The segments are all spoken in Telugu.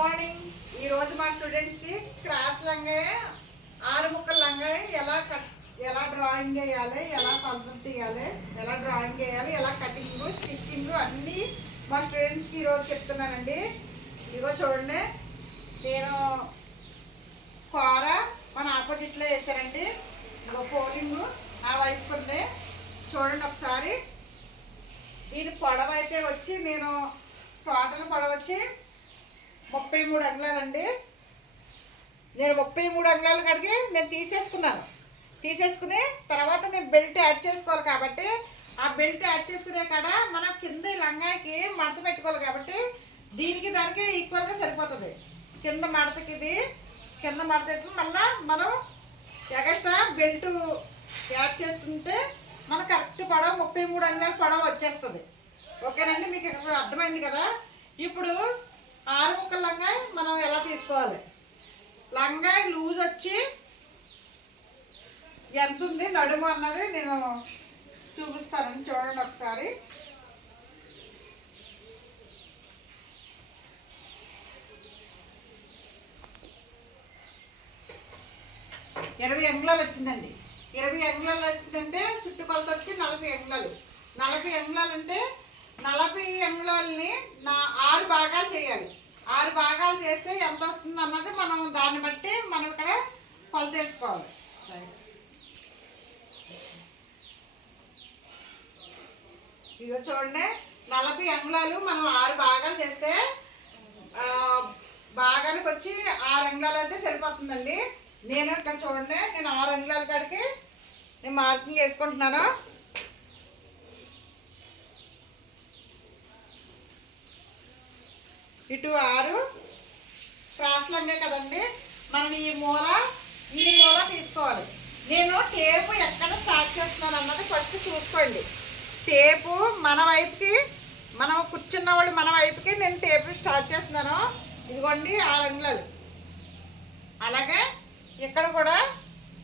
మార్నింగ్. ఈరోజు మా స్టూడెంట్స్కి క్రాస్ లంగా 6 ముక్కల లంగా ఎలా డ్రాయింగ్ చేయాలి, ఎలా కొలతలు తీయాలి, ఎలా డ్రాయింగ్ చేయాలి, ఎలా కటింగ్ స్టిచ్చింగ్ అన్నీ మా స్టూడెంట్స్కి ఈరోజు చెప్తున్నానండి. ఇదిగో చూడండి, నేను కూర మన ఆపోజిట్లో వేసారండి. ఇదిగో ఫోల్డింగ్ నా వైపు ఉంది చూడండి ఒకసారి. దీని పొడవ అయితే వచ్చి నేను టోటల్ పొడవ వచ్చి 33 అంగుళాలండి. నేను 33 అంగుళాల కాడికి నేను తీసేసుకుని తర్వాత నేను బెల్ట్ యాడ్ చేసుకోవాలి కాబట్టి ఆ బెల్ట్ యాడ్ చేసుకునే కాడ మనం కింద లంగాయికి మడత పెట్టుకోవాలి కాబట్టి దీనికి దానికి ఈక్వల్గా సరిపోతుంది. కింద మడతకి ఇది కింద మడత మళ్ళీ మనం ఎగస్ట్రా బెల్ట్ యాడ్ చేసుకుంటే మన కరెక్ట్ పొడవ 33 అంగుళాల పొడవ వచ్చేస్తుంది. ఓకేనండి, మీకు ఇక్కడ అర్థమైంది కదా. ఇప్పుడు 6 ముక్కల లంగాయి మనం ఎలా తీసుకోవాలి, లంగాయి లూజ్ వచ్చి ఎంత ఉంది నడుము అన్నది నేను చూపిస్తాను చూడండి ఒకసారి. ఇరవై అంగుళాలు వచ్చిందండి. 20 అంగుళాలు వచ్చిందంటే చుట్టుకొలత వచ్చి 40 అంగుళాలు. 40 అంగుళాలు అంటే 40 అంగుళాలని 6 భాగాలు చేయాలి. 6 భాగాలు చేస్తే ఎంత వస్తుంది అన్నది మనం దాన్ని బట్టి మనం ఇక్కడ కొలత వేసుకోవాలి. ఇదిగో చూడండి, 40 అంగుళాలు మనం 6 భాగాలు చేస్తే భాగానికి వచ్చి 6 అంగుళాలు అయితే సరిపోతుందండి. నేను ఇక్కడ చూడండి, నేను 6 అంగుళాల కాడికి నేను మార్కింగ్ వేసుకుంటున్నాను. ఇటు 6 క్రాస్ లంగే కదండి, మనం ఈ మూల తీసుకోవాలి. నేను టేపు ఎక్కడ స్టార్ట్ చేస్తున్నాను అన్నది ఫస్ట్ చూసుకోండి. టేపు మన వైపుకి, మనం కూర్చున్న వాళ్ళు మన వైపుకి నేను టేపు స్టార్ట్ చేస్తున్నాను. ఇదిగోండి 6 అంగుళాలు. అలాగే ఇక్కడ కూడా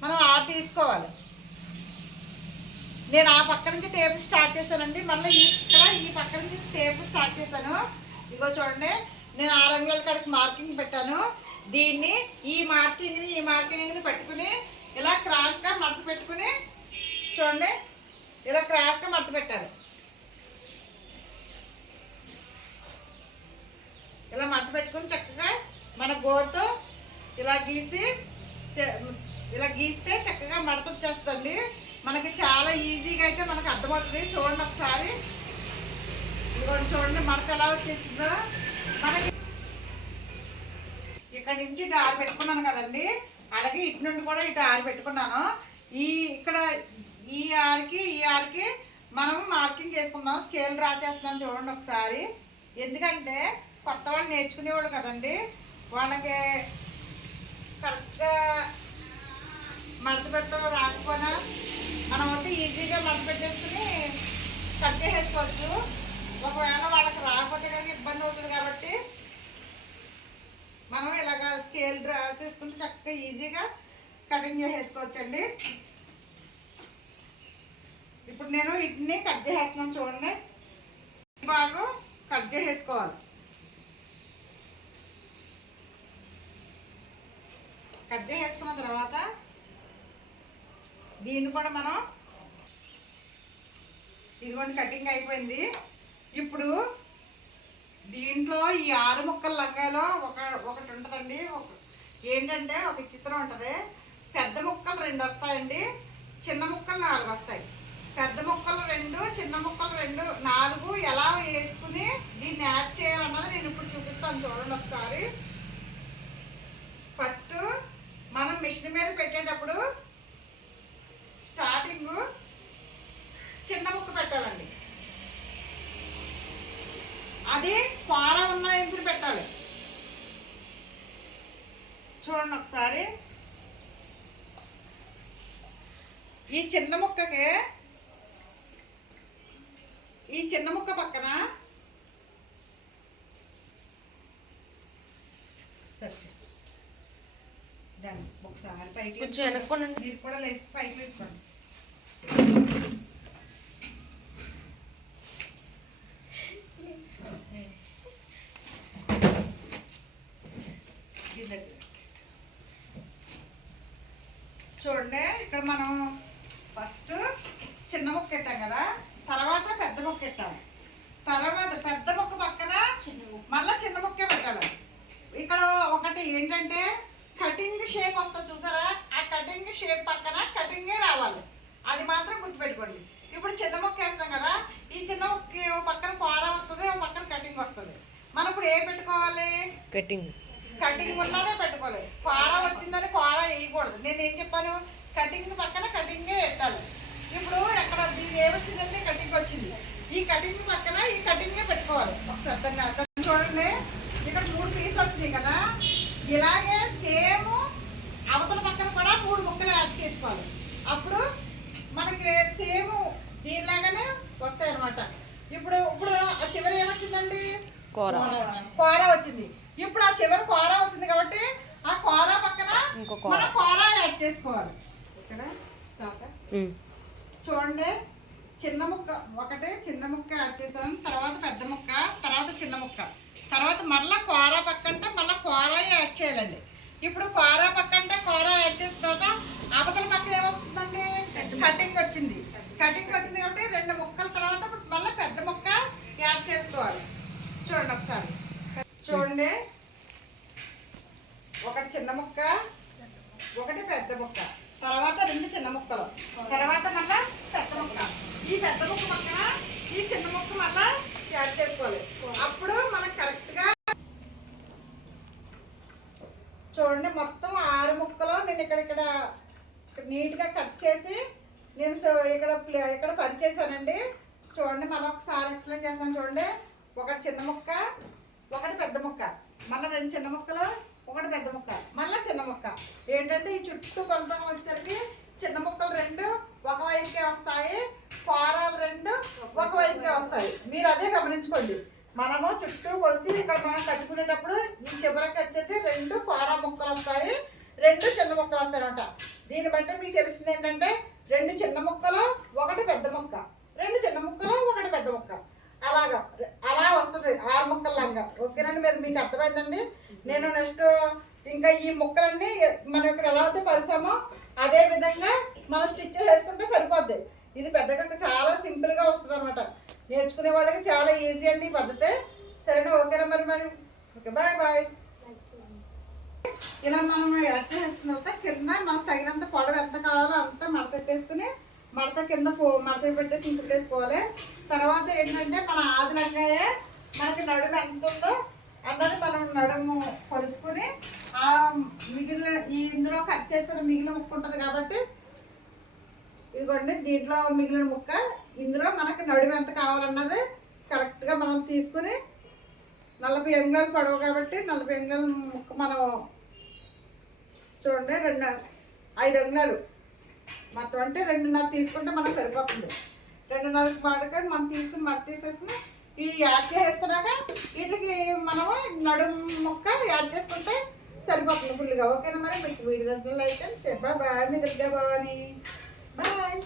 మనం 6 తీసుకోవాలి. నేను ఆ పక్క నుంచి టేపు స్టార్ట్ చేశానండి. మళ్ళీ ఇక్కడ ఈ పక్క నుంచి టేపు స్టార్ట్ చేశాను. ఇదిగో చూడండి, నేను 6 అంగుళాల కాడికి మార్కింగ్ పెట్టాను. దీన్ని ఈ మార్కింగ్ని పెట్టుకుని ఇలా క్రాస్గా మడత పెట్టుకుని చూడండి, ఇలా క్రాస్గా మడత పెట్టాలి. ఇలా మడత పెట్టుకుని చక్కగా మన గోరుతో ఇలా గీస్తే చక్కగా మడత వచ్చేస్తుంది. మనకి చాలా ఈజీగా అయితే మనకు అర్థమవుతుంది. చూడండి ఒకసారి, ఇదిగోండి చూడండి మడత ఎలా వచ్చేస్తుందో. మనకి ఇక్కడ నుంచి ఇటు 6 పెట్టుకున్నాను కదండి, అలాగే ఇటు నుండి కూడా ఇటు 6 పెట్టుకున్నాను. ఇక్కడ ఈ ఆరుకి మనం మార్కింగ్ చేసుకుందాం. స్కేల్ డ్రా చేస్తున్నాను చూడండి ఒకసారి. ఎందుకంటే కొత్త వాళ్ళు నేర్చుకునేవాళ్ళు కదండి, వాళ్ళకి కరెక్ట్గా మడత పెట్టడం రాకపోయినా మనం అయితే ఈజీగా మడత పెట్టేసుకుని కట్ చేసేసుకోవచ్చు. ఒకవేళ వాళ్ళకి రాకపోతే కనుక ఇబ్బంది అవుతుంది కాబట్టి మనం ఇలాగ స్కేల్ డ్రా చేసుకుంటే చక్కగా ఈజీగా కటింగ్ చేసేసుకోవచ్చండి. ఇప్పుడు నేను వీటిని కట్ చేసేస్తున్నాను చూడండి. బాగా కట్ చేసేసుకోవాలి. కట్ చేసేసుకున్న తర్వాత దీన్ని కూడా మనం ఇదిగోండి కటింగ్ అయిపోయింది. ఇప్పుడు దీంట్లో ఈ 6 ముక్కల లంగాలో ఒకటి ఉంటుందండి. ఏంటంటే ఒక చిత్రం ఉంటుంది. పెద్ద ముక్కలు 2 వస్తాయండి, చిన్న ముక్కలు 4 వస్తాయి. పెద్ద ముక్కలు 2, చిన్న ముక్కలు 2, 4 ఎలా వేసుకుని దీన్ని యాడ్ చేయాలన్నది నేను ఇప్పుడు చూపిస్తాను చూడండి ఒకసారి. ఫస్ట్ మనం మిషన్ మీద పెట్టేటప్పుడు స్టార్టింగ్ చిన్న ముక్క పెట్టాలండి. అది పార ఉన్న ఎంపులు పెట్టాలి. చూడండి ఒకసారి, ఈ చిన్న ముక్క పక్కన దాన్ని ఒకసారి పైకి మీరు కూడా లేసి పైకి వేసుకోండి. పెట్టినట్టు. చూడండి ఇక్కడ మనం ఫస్ట్ చిన్న ముక్క పెట్టాం కదా, తర్వాత పెద్ద ముక్క పెట్టాము, తర్వాత పెద్ద ముక్క పక్కన మళ్ళీ చిన్న ముక్కే పెట్టాలి. ఇక్కడ ఒకటి ఏంటంటే కటింగ్ షేప్ వస్తుంది చూసారా, ఆ కటింగ్ షేప్ పక్కన కటింగే రావాలి, అది మాత్రం గుర్తుపెట్టుకోండి. ఇప్పుడు చిన్న ముక్క వేస్తాం కదా, ఈ చిన్న ముక్క ఓ పక్కన కూర వస్తుంది, ఓ పక్కన కటింగ్ వస్తుంది. మనం ఇప్పుడు ఏ పెట్టుకోవాలి, కటింగ్ ఉన్నదే పెట్టుకోవాలి. కూర వచ్చిందని కూర వేయకూడదు. నేను ఏం చెప్పాను, కటింగ్ పక్కన కటింగే పెట్టాలి. ఇప్పుడు ఎక్కడ దీని ఏమొచ్చిందంటే కటింగ్ వచ్చింది, ఈ కటింగ్ పక్కన ఈ కటింగే పెట్టుకోవాలి. ఒకసారి దాన్ని చూడండి, ఇక్కడ 3 పీసులు వచ్చినాయి కదా, ఇలాగే సేమ్ అవతల పక్కన కూడా 3 ముక్కలు యాడ్ చేసుకోవాలి. అప్పుడు మనకి సేమ్ దీనిలాగానే వస్తాయి అనమాట. ఇప్పుడు ఇప్పుడు ఆ చివరి ఏమొచ్చిందండి, కూర వచ్చింది. ఇప్పుడు ఆ చివరి కూర వచ్చింది కాబట్టి ఆ కూర పక్కన మనం కూర యాడ్ చేసుకోవాలి. ఇక్కడ చూడండి, చిన్న ముక్క ఒకటి చిన్న ముక్క యాడ్ చేస్తాం, తర్వాత పెద్ద ముక్క, తర్వాత చిన్న ముక్క, తర్వాత మళ్ళీ కూర పక్కంటే మళ్ళీ కూర యాడ్ చేయాలండి. ఇప్పుడు కూర పక్కంటే కూర యాడ్ చేసిన తర్వాత అవతల పక్కన ఏమొస్తుందండి, కటింగ్ వచ్చింది. కటింగ్ వచ్చింది కాబట్టి 2 ముక్కల తర్వాత మళ్ళీ పెద్ద ముక్క యాడ్ చేసుకోవాలి. చూడండి ఒకసారి చూడండి, ఒకటి చిన్న ముక్క, ఒకటి పెద్ద ముక్క, తర్వాత 2 చిన్న ముక్కలు, తర్వాత మళ్ళీ పెద్ద ముక్క. ఈ పెద్ద ముక్క పక్కన ఈ చిన్న ముక్క మళ్ళీ యాడ్ చేసుకోవాలి. అప్పుడు మనకు కరెక్ట్గా చూడండి, మొత్తం 6 ముక్కలు నేను ఇక్కడ నీట్గా కట్ చేసి నేను ఇక్కడ పరిచేసానండి. చూడండి, మనం ఒకసారి ఎక్స్ప్లెయిన్ చేస్తాను. చూడండి, ఒకటి చిన్న ముక్క, ఒకటి పెద్ద ముక్క, మళ్ళీ 2 చిన్న ముక్కలు, ఒకటి పెద్ద ముక్క, మళ్ళీ చిన్న ముక్క. ఏంటంటే ఈ చుట్టూ కొలత వచ్చేసరికి చిన్న ముక్కలు 2 ఒకవైపుకే వస్తాయి, కూరలు 2 ఒకవైపుకే వస్తాయి. మీరు అదే గమనించుకోండి. మనము చుట్టూ కొలిసి ఇక్కడ మనం కట్టుకునేటప్పుడు ఈ చివరికి వచ్చేది 2 కూర ముక్కలు వస్తాయి, 2 చిన్న ముక్కలు వస్తాయి అనమాట. దీన్ని బట్టి మీకు తెలిసింది ఏంటంటే 2 చిన్న ముక్కలు, ఒకటి పెద్ద ముక్క, 2 చిన్న ముక్కలు, ఒకటి పెద్ద ముక్క, అలా వస్తుంది 6 ముక్కల లాగా. ఓకేనండి, మీకు అర్థమైందండి. నేను నెక్స్ట్ ఇంకా ఈ ముక్కలన్నీ మనం ఇక్కడ ఎలా అయితే పరిచామో అదే విధంగా మనం స్టిచ్ చేసుకుంటే సరిపోద్ది. ఇది పెద్దగా చాలా సింపుల్గా వస్తుంది అనమాట. నేర్చుకునే వాళ్ళకి చాలా ఈజీ అండి ఈ పద్ధతి. సరేనా, ఓకేనా మరి ఓకే, బాయ్ బాయ్. ఇలా మనం యాడ్ చేసుకున్న తర్వాత కింద మనకు తగినంత పొడవు ఎంత కావాలో అంతా మడత పెట్టేసుకుని కింద మడత పెట్టేసి కుట్టేసుకోవాలి. తర్వాత ఏంటంటే మన ఆదిలంగాయే మనకి నడుము ఎంత ఉందో అన్నది మనం నడుము కొలుసుకుని ఆ మిగిలిన ఇందులో కట్ చేసిన మిగిలిన ముక్క ఉంటుంది కాబట్టి ఇదిగోండి, దీంట్లో మిగిలిన ముక్క ఇందులో మనకి నడుము ఎంత కావాలన్నది కరెక్ట్గా మనం తీసుకుని 40 అంగుళాలు పొడవు కాబట్టి 40 అంగుళాల ముక్క మనం చూడండి 5 అంగుళాలు మొత్తం అంటే 2.5 తీసుకుంటే మనకు సరిపోతుంది. 2.5 పాటుగా మనం తీసుకుని మడత తీసేసుకుని ఇవి యాడ్ చేసుకున్నాక వీటికి మనము నడుము ముక్క యాడ్ చేసుకుంటే సరిపోతుంది ఫుల్గా. ఓకేనా మరి, మీకు వీడియో నచ్చినట్లయితే బాయ్. మీ దగ్గర బాయ్.